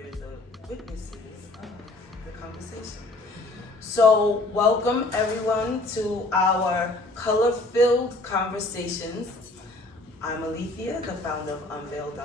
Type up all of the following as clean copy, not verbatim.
you're the witnesses of the conversation. So welcome everyone to our color-filled conversations. I'm Aleathia, the founder of Untitled.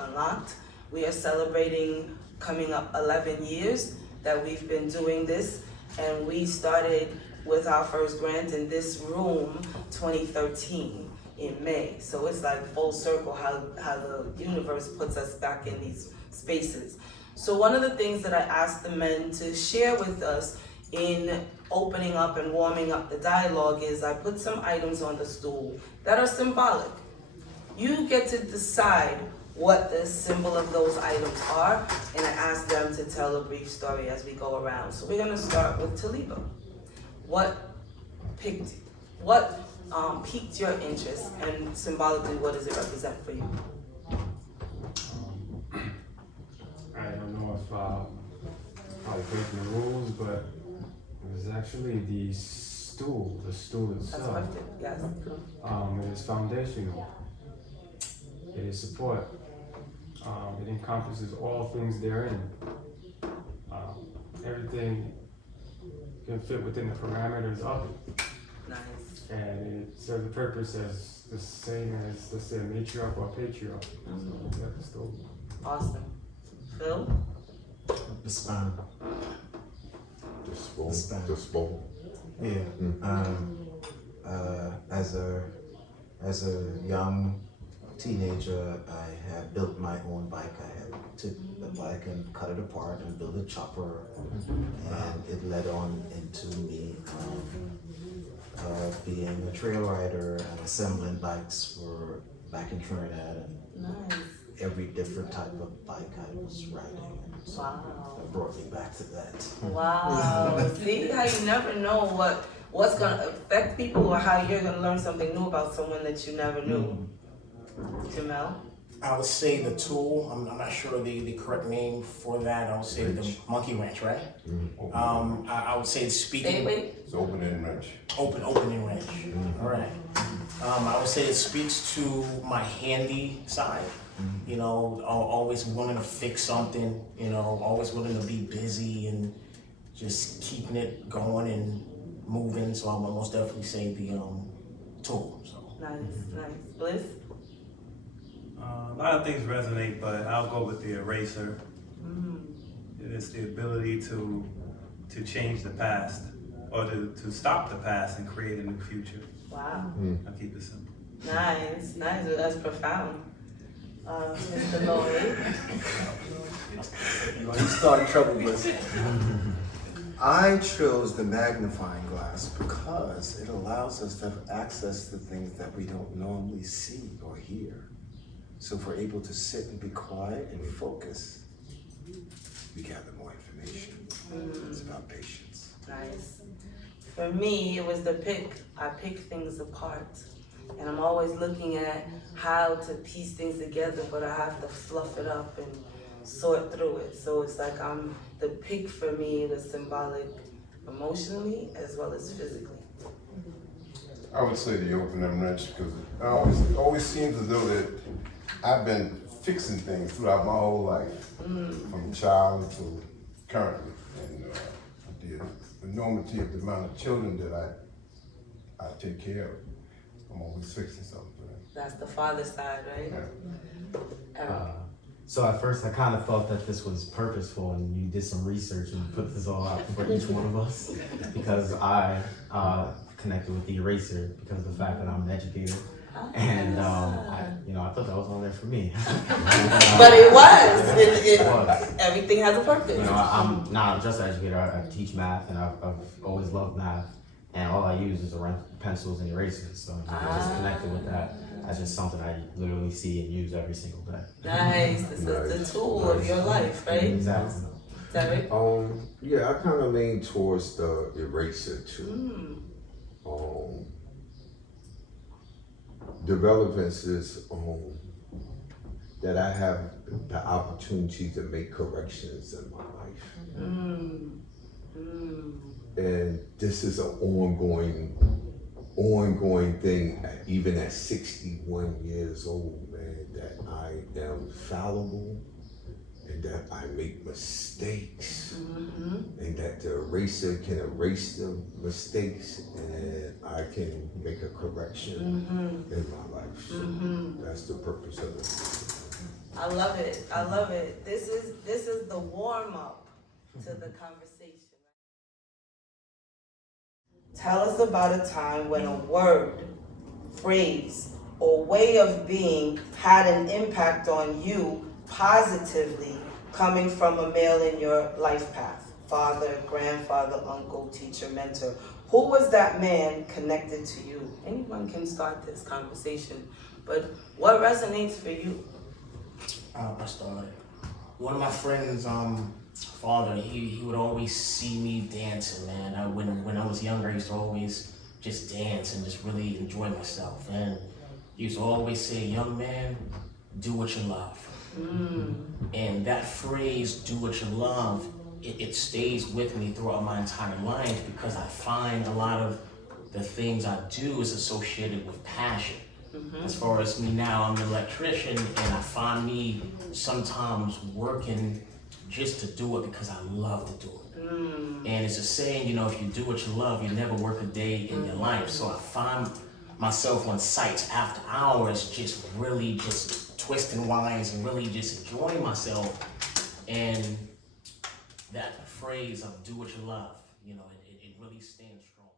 We are celebrating coming up 11 years that we've been doing this, and we started with our first grant in this room 2013 in May. So it's like full circle how the universe puts us back in these spaces. So one of the things that I asked the men to share with us in opening up and warming up the dialogue is I put some items on the stool that are symbolic. You get to decide what the symbol of those items are, and I asked them to tell a brief story as we go around. So we're gonna start with Taliba. What piqued your interest, and symbolically, what does it represent for you? I don't know if probably breaking the rules, but it was actually the stool itself. That's perfect, yes. It is foundational. It is support. It encompasses all things therein. Everything can fit within the parameters of it. Nice. And it serves the purpose as the same as, let's say, a matriarch or a patriarch. So that's the stool. Awesome. Phil? The spine. The spoon. Yeah. As a young teenager, I had built my own bike. I had took the bike and cut it apart and built a chopper, and it led on into me being a trail rider and assembling bikes for back in Trinidad, and Nice. every different type of bike I was riding. And so Wow. that brought me back to that. Wow. See how you never know what's gonna affect people or how you're gonna learn something new about someone that you never knew. Jamel? I would say the tool, I'm not sure the correct name for that. I would say the monkey wrench, right? I would say it's speaking. Wait. It's opening wrench. Opening wrench. All right. I would say it speaks to my handy side. You know, always wanting to fix something. You know, always willing to be busy and just keeping it going and moving. So I would most definitely say the tool. So. Nice. Bliss? A lot of things resonate, but I'll go with the eraser. It is the ability to change the past, or to stop the past and create a new future. Wow. I'll keep it simple. Nice. That's profound. Mr. Lloyd? You started trouble with it. I chose the magnifying glass because it allows us to have access to things that we don't normally see or hear. So if we're able to sit and be quiet and focus, we gather more information. It's about patience. Nice. For me, it was I pick things apart. And I'm always looking at how to piece things together, but I have to fluff it up and sort through it. So it's like the pick for me was symbolic emotionally as well as physically. I would say the opening wrench because it always seems as though that I've been fixing things throughout my whole life, from child to currently, and the enormity of the amount of children that I take care of. I'm always fixing something for them. That's the father side, right? Yeah. So at first I kind of thought that this was purposeful, and you did some research and put this all out for each one of us, because I connected with the eraser because of the fact that I'm an educator. And I thought that was on there for me. But it was. It was. Everything has a purpose. I'm not just an educator. I teach math, and I've always loved math. And all I use is pencils and erasers. So I just connected with that. That's just something I literally see and use every single day. Nice. This is the tool of your life, right? Exactly. Derek? Yeah, I kind of lean towards the eraser too. Developments is that I have the opportunity to make corrections in my life. And this is an ongoing thing, even at 61 years old, man, that I am fallible and that I make mistakes, and that the eraser can erase the mistakes, and I can make a correction in my life. So that's the purpose of it. I love it. I love it. This is the warm up to the conversation. Tell us about a time when a word, phrase, or way of being had an impact on you positively, coming from a male in your life path. Father, grandfather, uncle, teacher, mentor. Who was that man connected to you? Anyone can start this conversation, but what resonates for you? I started. One of my friends, father, he would always see me dancing, man. When I was younger, I used to always just dance and just really enjoy myself. And he used to always say, young man, do what you love. And that phrase, do what you love, it stays with me throughout my entire life, because I find a lot of the things I do is associated with passion. As far as me now, I'm an electrician, and I find me sometimes working just to do it because I love to do it. And it's a saying, you know, if you do what you love, you never work a day in your life. So I find myself on sites after hours just really just twisting wires and really just enjoying myself. And that phrase of do what you love, you know, it really stands strong.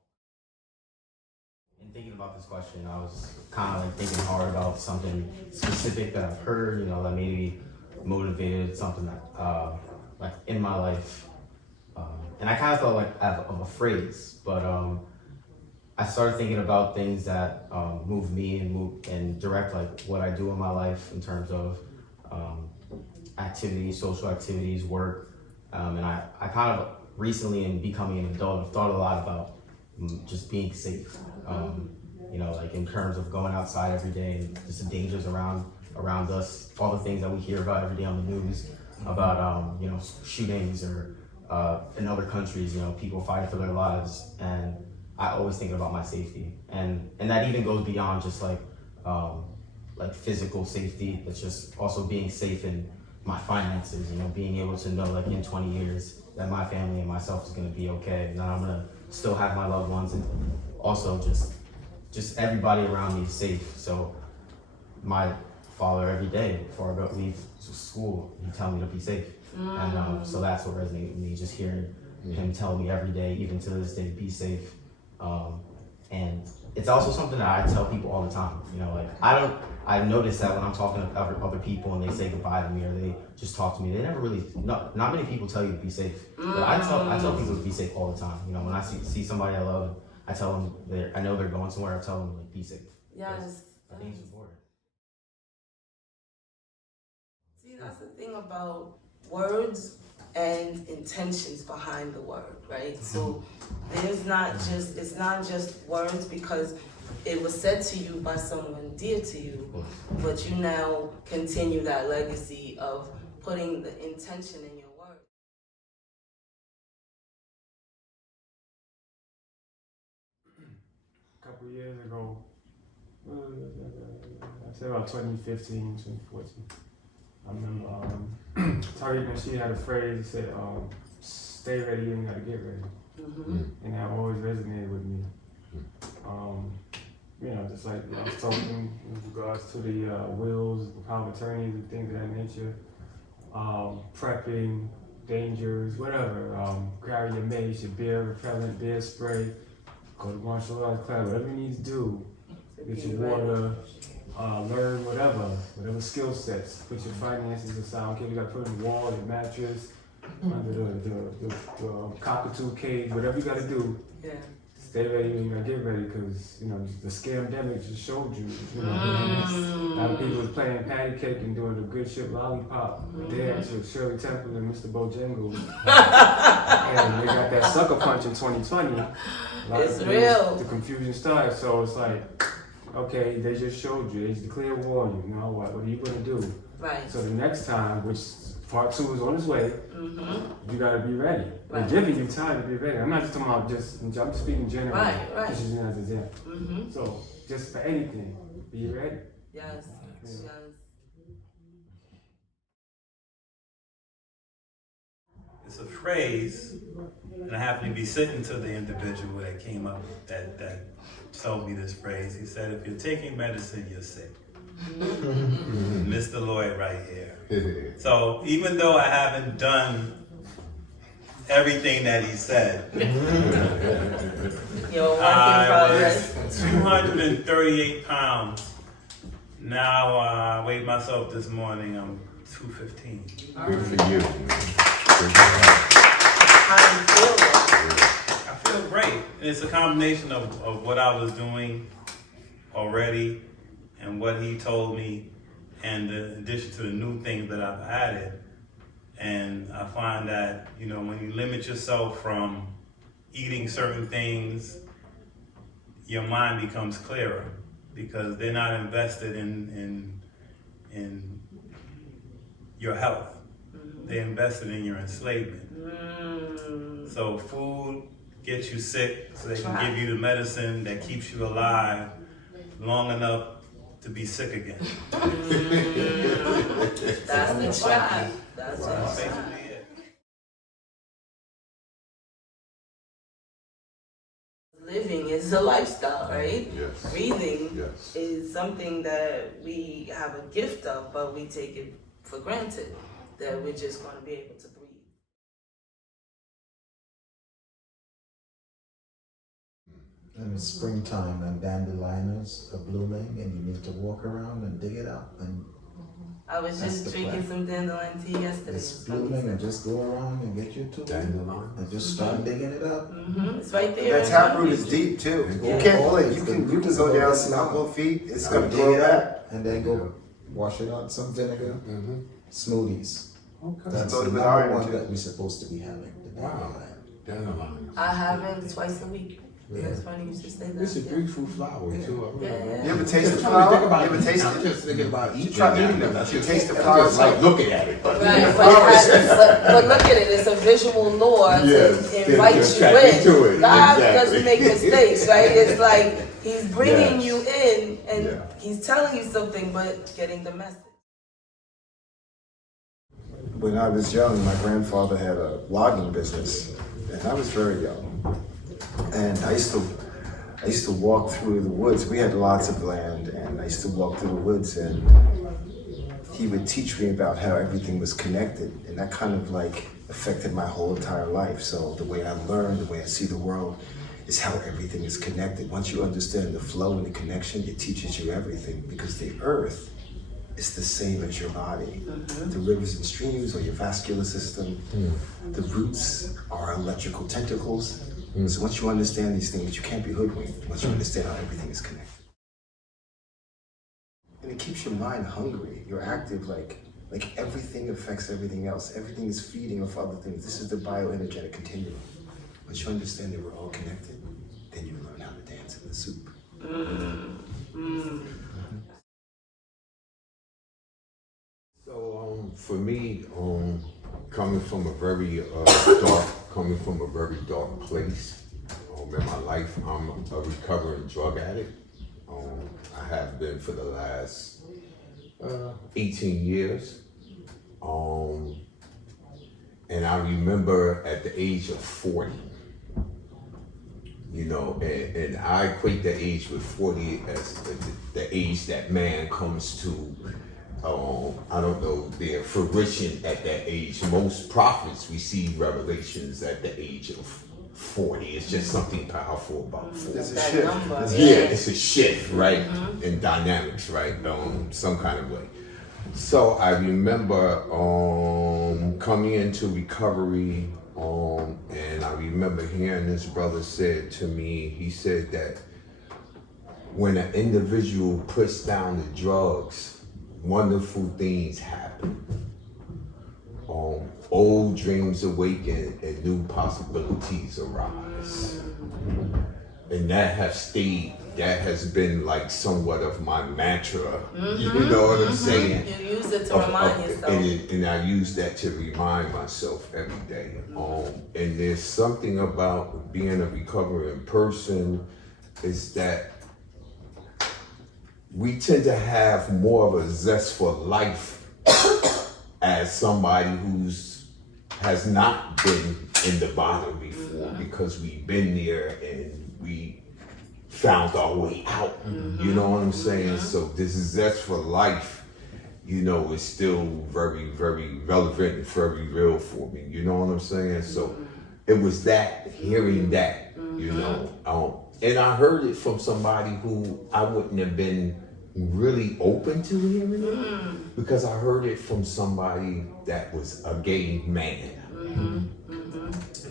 In thinking about this question, I was kind of like thinking hard about something specific that I've heard, you know, that maybe motivated something that, like in my life. And I kind of thought like of a phrase, but I started thinking about things that move me and direct like what I do in my life in terms of activities, social activities, work. And I kind of recently, in becoming an adult, have thought a lot about just being safe. You know, like in terms of going outside every day and just the dangers around us, all the things that we hear about every day on the news about, you know, shootings or in other countries, you know, people fighting for their lives. And I always think about my safety. And that even goes beyond just like physical safety. It's just also being safe in my finances, you know, being able to know like in 20 years that my family and myself is gonna be okay, and that I'm gonna still have my loved ones, and also just everybody around me is safe. So my father, every day before I leave to school, he tell me to be safe. And so that's what resonated with me, just hearing him tell me every day, even to this day, be safe. And it's also something that I tell people all the time, you know, like I notice that when I'm talking to other people and they say goodbye to me or they just talk to me, they never really, not many people tell you to be safe. But I tell people to be safe all the time. You know, when I see somebody I love, I tell them, I know they're going somewhere, I tell them like, be safe. Yes. I think it's important. See, that's the thing about words and intentions behind the word, right? So it's not just words because it was said to you by someone dear to you, but you now continue that legacy of putting the intention in your word. A couple of years ago, I'd say about 2015, 2014. I remember Target, when she had a phrase that said, stay ready, you ain't gotta get ready. And that always resonated with me. You know, just like I was talking in regards to the wills, the power of attorneys and things of that nature, prepping, dangers, whatever, carry your mace, your beer repellent, beer spray, go to martial arts class, whatever you need to do, get your water, learn whatever skill sets, put your finances aside. I don't care if you gotta put in the wall, the mattress, under the cockatoo cage, whatever you gotta do. Yeah. Stay ready when you gotta get ready, because you know the scamdemic just showed you. You know, a lot of people was playing patty cake and doing the good shit lollipop dance with Shirley Temple and Mr. Bojangles. And they got that sucker punch in 2020. It's real. The confusion started, so it's like, okay, they just showed you, they just declared war on you. Now what are you gonna do? Right. So the next time, which part 2 is on its way, you gotta be ready. Right. They're giving you time to be ready. I'm not just talking about I'm speaking generally. Right. Just using it as an example. So just for anything, be ready. Yes. Yeah. Yes. it's a phrase, and I happened to be sitting to the individual that came up that told me this phrase. He said, if you're taking medicine, you're sick. Mr. Lloyd right here. So even though I haven't done everything that he said, Yo, work in I progress. was 238 pounds. Now I weighed myself this morning, I'm 215. Good for you. How do you feel though? I feel great. It's a combination of what I was doing already and what he told me, and in addition to the new things that I've added. And I find that, you know, when you limit yourself from eating certain things, your mind becomes clearer because they're not invested in your health. They're invested in your enslavement. So food gets you sick so they can give you the medicine that keeps you alive long enough to be sick again. That's the trap. That's That's the trap. basically it. Living is a lifestyle, right? Yes. Breathing Yes. is something that we have a gift of, but we take it for granted that we're just going to be able to breathe. And it's springtime and dandelions are blooming and you need to walk around and dig it up and I was That's just the drinking plan. some dandelion tea yesterday. it's blooming and just go around and get your tool Dandelion. and just start digging it up. It's right there. That taproot is deep too. Yeah. You can't blink. Always. You can go down some couple of feet. It's gonna Dig grow it back. up and then go wash it out in some vinegar. Smoothies. Okay. That's Throw the it with number iron one too. that we're supposed to be having. The Wow. dandelion. Dandelion. I have it twice a week. Yeah. That's funny you should say that. It's a Yeah. beautiful flower too. Yeah. You ever taste the Just flower? think about You ever taste I'm it? just thinking about eating try that. eating them. That's You just- taste the that's flower just like itself. looking at it. But Right, but look at it, it's a visual lure Yes, to invite to you attract you to in. it, God exactly. doesn't make mistakes, right? It's like he's bringing Yes. you in and Yeah. he's telling you something but getting the message. When I was young, my grandfather had a logging business, and I was very young. And I used to walk through the woods. We had lots of land, and I used to walk through the woods, and he would teach me about how everything was connected, and that kind of like affected my whole entire life. So the way I learn, the way I see the world, is how everything is connected. Once you understand the flow and the connection, it teaches you everything, because the earth is the same as your body. The rivers and streams are your vascular system. The roots are electrical tentacles. So once you understand these things, you can't be hoodwinked once you understand how everything is connected. And it keeps your mind hungry. You're active, like everything affects everything else. Everything is feeding off other things. This is the bioenergetic continuum. Once you understand that we're all connected, then you learn how to dance in the soup. So for me, coming from a very dark place in my life, I'm a recovering drug addict. I have been for the last 18 years. And I remember at the age of 40, you know, and I equate the age with 40 as the age that man comes to, I don't know, their fruition at that age. Most prophets receive revelations at the age of 40. It's just something powerful about 40. It's a That shift. number. Yeah, it's a shift, right? In dynamics, right? Some kind of way. So I remember coming into recovery, and I remember hearing this brother said to me, he said that when an individual puts down the drugs, wonderful things happen. Old dreams awaken and new possibilities arise. And that has been like somewhat of my mantra. You know what I'm saying? You use it to remind yourself. And I use that to remind myself every day. And there's something about being a recovering person is that we tend to have more of a zest for life as somebody who's has not been in the bottom before because we've been there and we found our way out. You know what I'm saying? So this is Zest for Life, you know, it's still very, very relevant and very real for me. You know what I'm saying? So it was that, hearing that, you know. And I heard it from somebody who I wouldn't have been really open to hearing it because I heard it from somebody that was a gay man.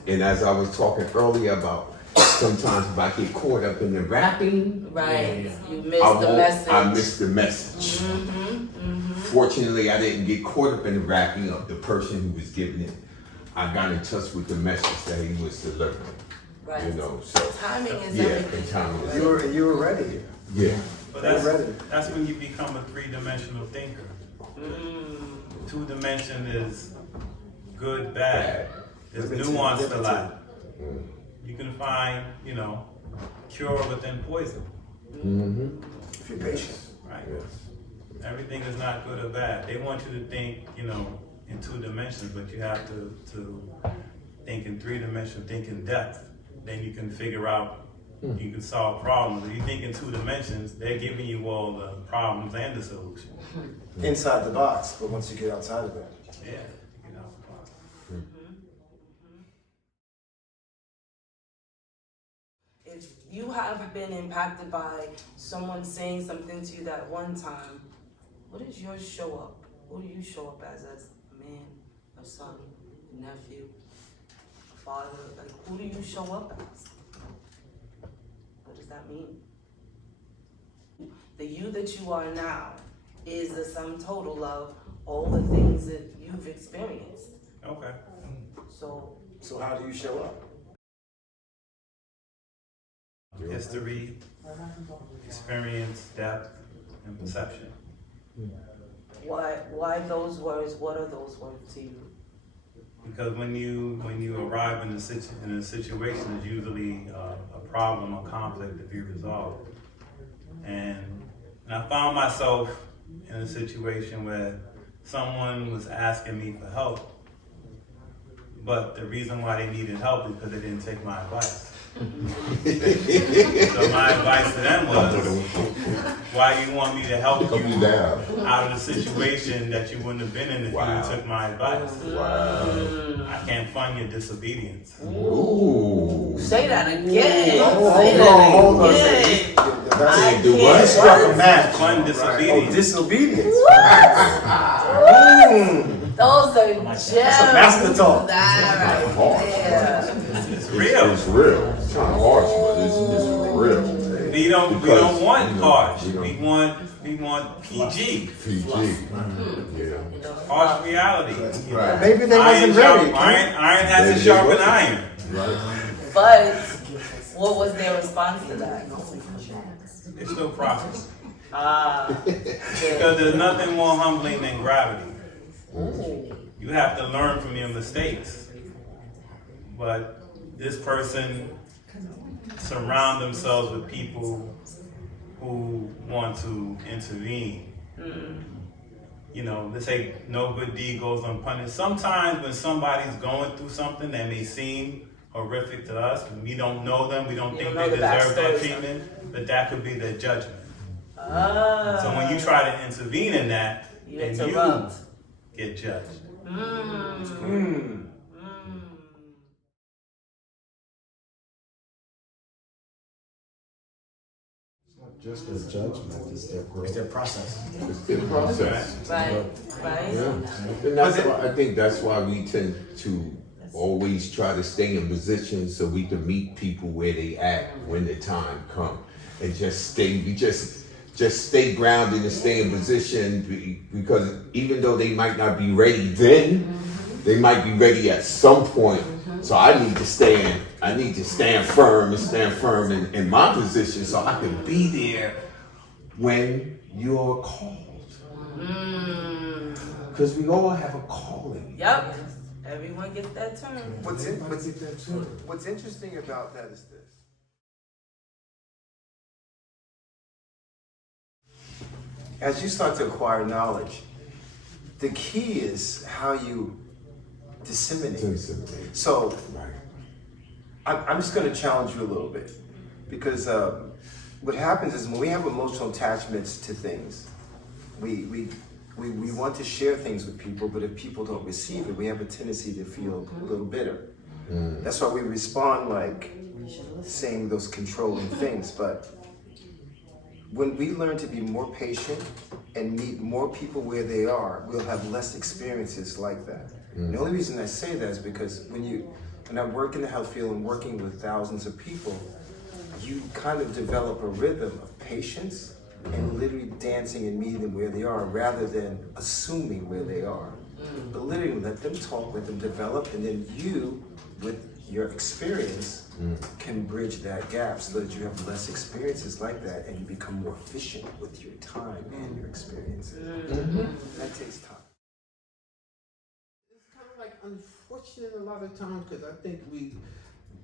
And as I was talking earlier about sometimes if I get caught up in the rapping, Right. You missed the message. I missed the message. Fortunately, I didn't get caught up in the rapping of the person who was giving it. I got in touch with the message that he was delivering. Right. You know, so Timing is yeah, everything. and timing is You were ready. yeah. But Ready. that's when you become a three-dimensional thinker. Two-dimension is good, bad. There's nuance to life. You can find, you know, cure within poison. If you're patient. Right. Everything is not good or bad. They want you to think, you know, in two dimensions, but you have to think in three dimensions, think in depth. Then you can figure out, you can solve problems. If you think in two dimensions, they're giving you all the problems and the solution. Inside the box, but once you get outside of it. Yeah, you know. If you have been impacted by someone saying something to you that one time, what does yours show up? Who do you show up as a man, a son, a nephew, a father? Like, who do you show up as? What does that mean? The you that you are now is the sum total of all the things that you've experienced. Okay. So how do you show up? History, experience, depth, and perception. Why those words? What are those words to you? Because when you arrive in a situation, there's usually a problem, a conflict to be resolved. And I found myself in a situation where someone was asking me for help, but the reason why they needed help is because they didn't take my advice. So my advice to them was, why you want me to help you out of the situation that you wouldn't have been in if you took my advice? I can't fund your disobedience. Ooh. Say that again. Hold on. I do can't what? You struck a match. Fund disobedience. Disobedience. Those are gems. Master talk. That right there. It's real. It's real. It's kind of harsh, but it's real. We don't want harsh. We want PG. PG. Yeah. Harsh reality. Right. Maybe they wasn't ready. Iron has to sharpen iron. But what was their response to that? It's still process. Yeah. Because there's nothing more humbling than gravity. You have to learn from your mistakes. But this person surround themselves with people who want to intervene. You know, they say no good deed goes unpunished. Sometimes when somebody's going through something that may seem horrific to us, and we don't know them, we don't think they deserve that treatment, but that could be their judgment. So when you try to intervene in that, You then interrupt. you get judged. Just their judgment, it's their growth. It's their process. It's the process. Right. Yeah. And that's why, I think that's why we tend to always try to stay in position so we can meet people where they at when the time comes. And just stay grounded and stay in position because even though they might not be ready then, they might be ready at some point. So I need to stand firm in my position so I can be there when you're called. Because we all have a calling. Yep. Everyone gets that turn. What's interesting about that is this. As you start to acquire knowledge, the key is how you disseminate. Disseminate. So Right. I'm just going to challenge you a little bit, because what happens is when we have emotional attachments to things, we want to share things with people, but if people don't receive it, we have a tendency to feel a little bitter. That's why we respond like saying those controlling things. But when we learn to be more patient and meet more people where they are, we'll have less experiences like that. The only reason I say that is because when I work in the health field and working with thousands of people, you kind of develop a rhythm of patience and literally dancing and meeting them where they are rather than assuming where they are. But literally let them talk, let them develop, and then you, with your experience, can bridge that gap so that you have less experiences like that and you become more efficient with your time and your experiences. That takes time. It's kind of like unfortunate a lot of times because I think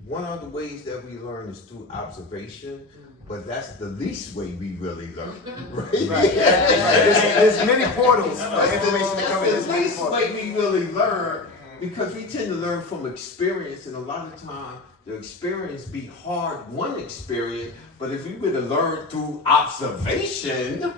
one of the ways that we learn is through observation, but that's the least way we really learn, right? There's many portals for information to come in. That's the least way we really learn because we tend to learn from experience, and a lot of time the experience be hard-won experience, but if we would have learned through observation,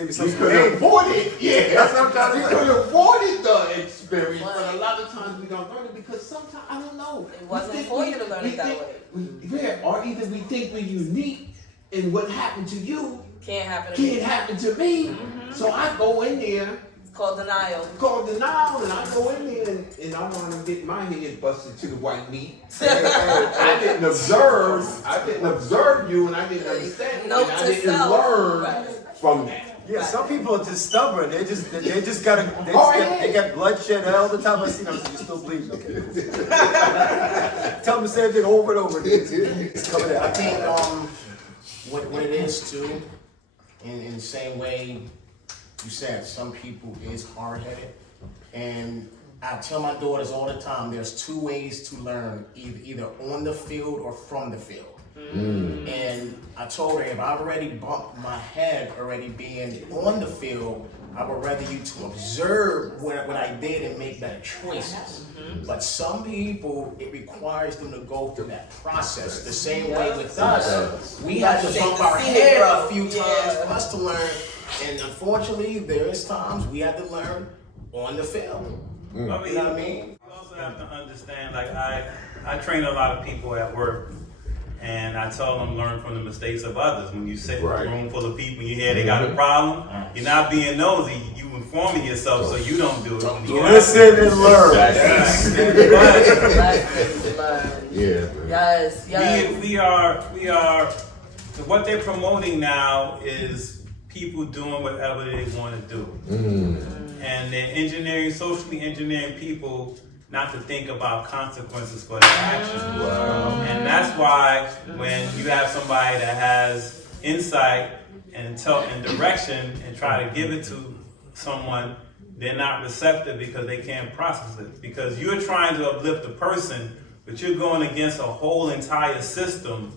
we could have avoided, That's what I'm trying to we say. could have avoided the experience, but a lot of times we don't learn it because sometimes, I don't know. It wasn't for you to learn it that way. Or either we think we're unique and what happened to you Can't happen to me. can't happen to me. So I go in there, It's called denial. called denial, and I go in there and I want to get my head busted to the white meat. I didn't observe you, and I didn't understand you, Note and I to didn't self. learn Right. from that. Yeah, some people are just stubborn. They got bloodshed all the time. I see them, so you're still bleeding. Okay. Tell them the same thing over and over again. It's coming out. I think what it is too, in the same way you said, some people is hard-headed, and I tell my daughters all the time, there's two ways to learn, either on the field or from the field. And I told her, if I've already bumped my head already being on the field, I would rather you to observe what I did and make better choices. But some people, it requires them to go through that process. The same way with us, we had to bump our head a few times for us to learn. And unfortunately, there's times we had to learn on the field. I mean, You know what I mean? You also have to understand, like I train a lot of people at work, and I tell them learn from the mistakes of others. When you sit in a room full of people and you hear they got a problem, you're not being nosy, you informing yourself so you don't do it. Listen and learn. Yes. We are, what they're promoting now is people doing whatever they want to do. And they're socially engineering people not to think about consequences for their actions. And that's why when you have somebody that has insight and direction and try to give it to someone, they're not receptive because they can't process it. Because you're trying to uplift a person, but you're going against a whole entire system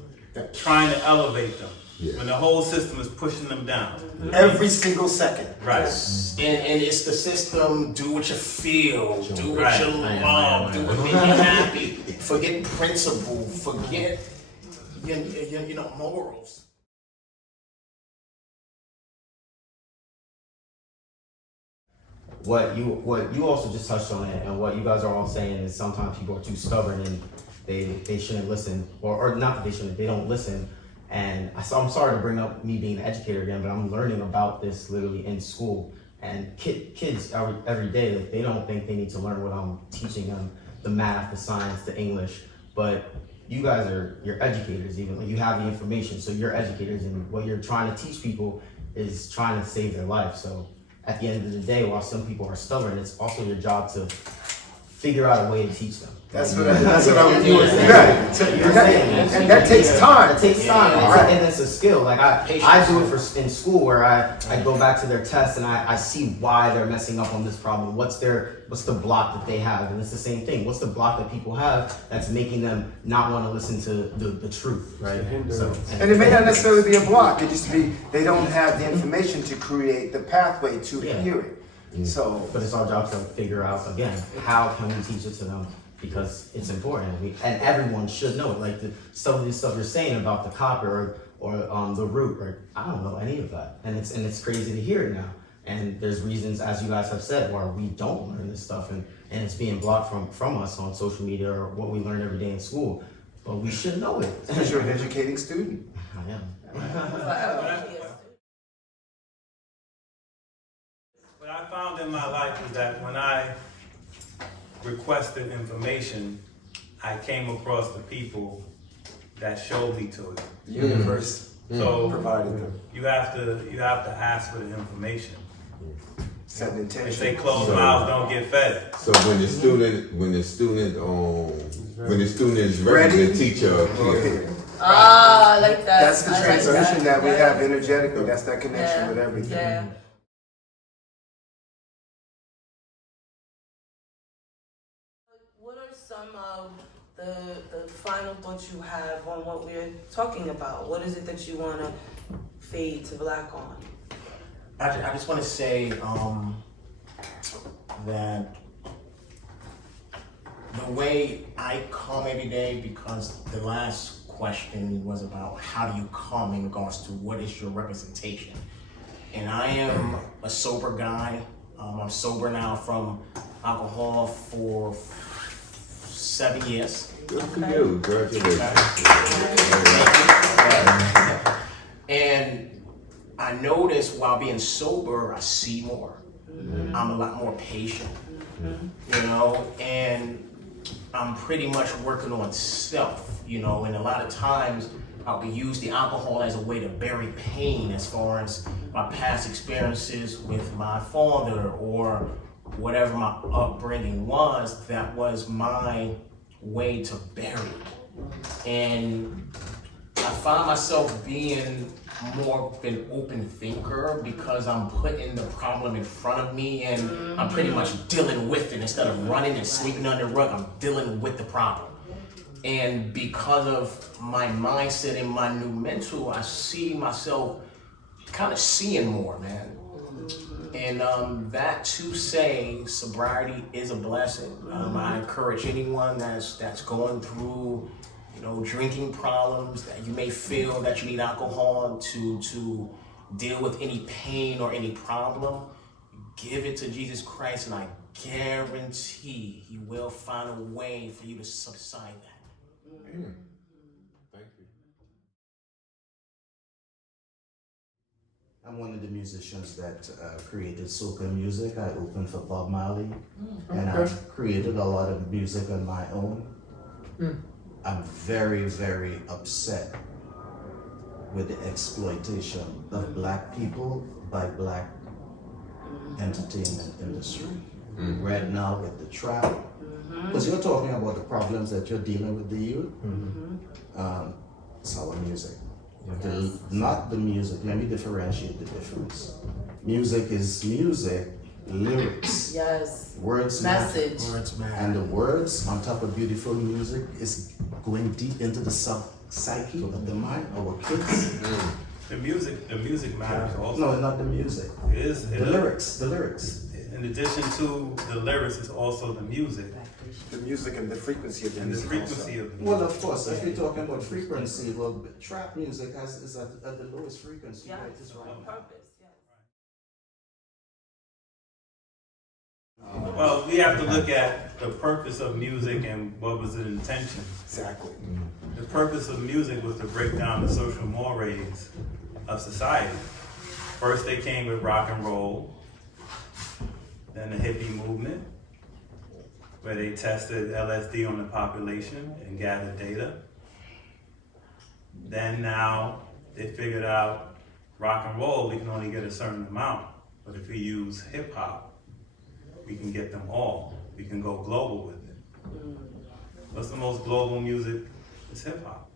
trying to elevate them. When the whole system is pushing them down. Every single second. Right. And it's the system, do what you feel, do what Right. you love, do what makes you happy. Forget principle, forget your morals. What you also just touched on it, and what you guys are all saying is sometimes people are too stubborn and they shouldn't listen, or not that they shouldn't, they don't listen. And I'm sorry to bring up me being an educator again, but I'm learning about this literally in school. And kids every day, like, they don't think they need to learn what I'm teaching them, the math, the science, the English. But you guys you're educators, even like you have the information, so you're educators, and what you're trying to teach people is trying to save their life. So at the end of the day, while some people are stubborn, it's also your job to figure out a way to teach them. That's what I was doing. And that takes time. It takes time, and it's a skill. Like I do it in school, where I go back to their tests and I see why they're messing up on this problem. What's the block that they have, and it's the same thing. What's the block that people have that's making them not want to listen to the truth, right? And it may not necessarily be a block. It just be they don't have the information to create the pathway to hear it. So, But it's our job to figure out, again, how can we teach it to them? Because it's important, and everyone should know it. Like some of the stuff you're saying about the copper or the root, or I don't know any of that, and it's crazy to hear it now. And there's reasons, as you guys have said, why we don't learn this stuff, and it's being blocked from us on social media or what we learn every day in school. But we should know it. because you're an educating student. I am. What I found in my life is that when I requested information, I came across the people that showed me to it. The universe So provided them. you have to ask for the information. Set an They intention. say closed So- mouths don't get fed. So when the student is ready, Ready? the teacher Well, appears. here. Ah, I like that. That's the I like transmission that we Yeah. have energetically. That's that connection Yeah. with everything. Yeah. What are some of the final thoughts you have on what we're talking about? What is it that you want to fade to black on? I just want to say that the way I come every day, because the last question was about how do you come in regards to what is your representation. And I am a sober guy. I'm sober now from alcohol for 7 years. Good for you. Congratulations. And I notice while being sober, I see more. I'm a lot more patient, you know, and I'm pretty much working on self, you know, and a lot of times I'll use the alcohol as a way to bury pain as far as my past experiences with my father or whatever my upbringing was. That was my way to bury it. And I find myself being more of an open thinker because I'm putting the problem in front of me and I'm pretty much dealing with it. Instead of running and sweeping under the rug, I'm dealing with the problem. And because of my mindset and my new mental, I see myself kind of seeing more, man. And that to say, sobriety is a blessing. I encourage anyone that's going through, you know, drinking problems, that you may feel that you need alcohol to deal with any pain or any problem, give it to Jesus Christ, and I guarantee He will find a way for you to subside that. Amen. Thank you. I'm one of the musicians that created soca music. I opened for Bob Marley, and I've created a lot of music on my own. I'm very, very upset with the exploitation of black people by black entertainment industry. Right now with the trap, because you're talking about the problems that you're dealing with the youth. It's our music. Not the music. Let me differentiate the difference. Music is music, lyrics, Yes. words matter. Message. Words matter. And the words on top of beautiful music is going deep into the psyche of the mind, our kids. The music matters also. No, it's not the music. It is. The lyrics. In addition to the lyrics, it's also the music The music and the frequency of the and the music. frequency of the music. Well, of course, if you're talking about frequency, well, trap music is at the lowest frequency. Yes. Right? It's right. On purpose. Yes. Well, we have to look at the purpose of music and what was the intention. Exactly. The purpose of music was to break down the social mores of society. First they came with rock and roll, then the hippie movement, where they tested LSD on the population and gathered data. Then now they figured out rock and roll, we can only get a certain amount. But if we use hip hop, we can get them all. We can go global with it. What's the most global music? It's hip hop.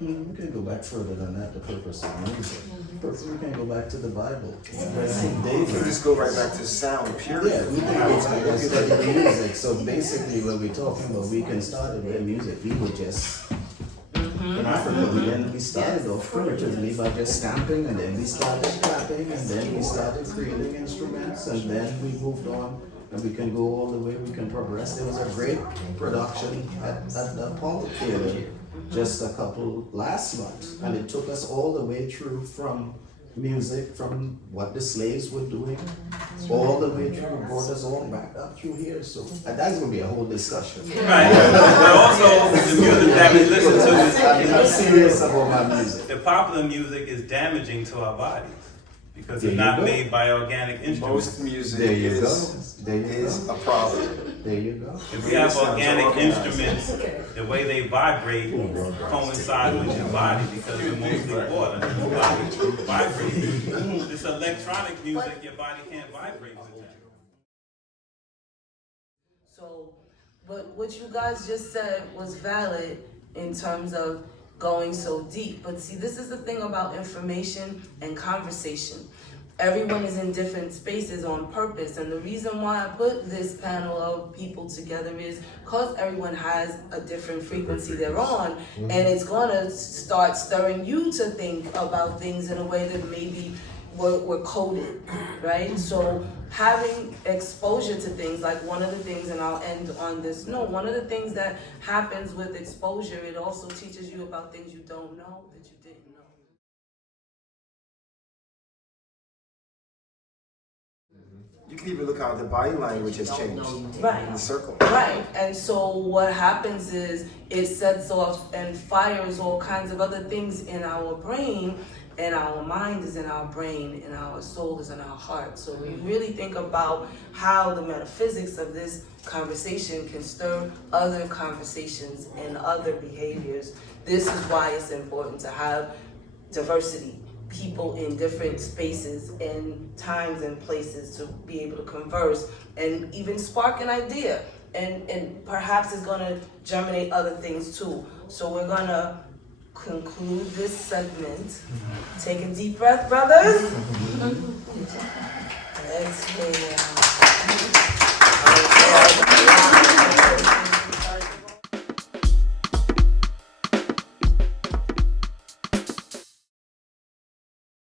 We can go back further than that, the purpose of music. We can go back to the Bible. King We David. just go right back to sound, period. Yeah, we can go back and study music. So basically, when we're talking about we can start it with music, we would just In Africa, we started off primitively by just stamping, and then we started clapping, and then we started creating instruments, and then we moved on. And we can go all the way, we can progress. There was a great production at the Apollo Theater just a couple last month, and it took us all the way through from music, from what the slaves were doing, all the way through, brought us all back up through here. So that's gonna be a whole discussion. Right. But also the music that we listen to I'm serious about my music. the popular music is damaging to our bodies because There it's you not go. made by organic instruments. Most music There you is go. There you is go. a problem. There you go. If we have Sounds organic organized. instruments, the way they vibrate coincide with your body because you're mostly water. Your body vibrates. This electronic music, your body can't vibrate with that. So, but what you guys just said was valid in terms of going so deep. But see, this is the thing about information and conversation. Everyone is in different spaces on purpose, and the reason why I put this panel of people together is because everyone has a different frequency they're on, and it's gonna start stirring you to think about things in a way that maybe were coded, right? So having exposure to things, like one of the things, and I'll end on this note, one of the things that happens with exposure, it also teaches you about things you don't know that you didn't know. You can even look how the body language has changed Right. in the circle. Right, and so what happens is it sets off and fires all kinds of other things in our brain, and our mind is in our brain, and our soul is in our heart. So we really think about how the metaphysics of this conversation can stir other conversations and other behaviors. This is why it's important to have diversity. People in different spaces and times and places to be able to converse and even spark an idea, and perhaps it's going to germinate other things too. So we're going to conclude this segment. Take a deep breath, brothers. Exhale.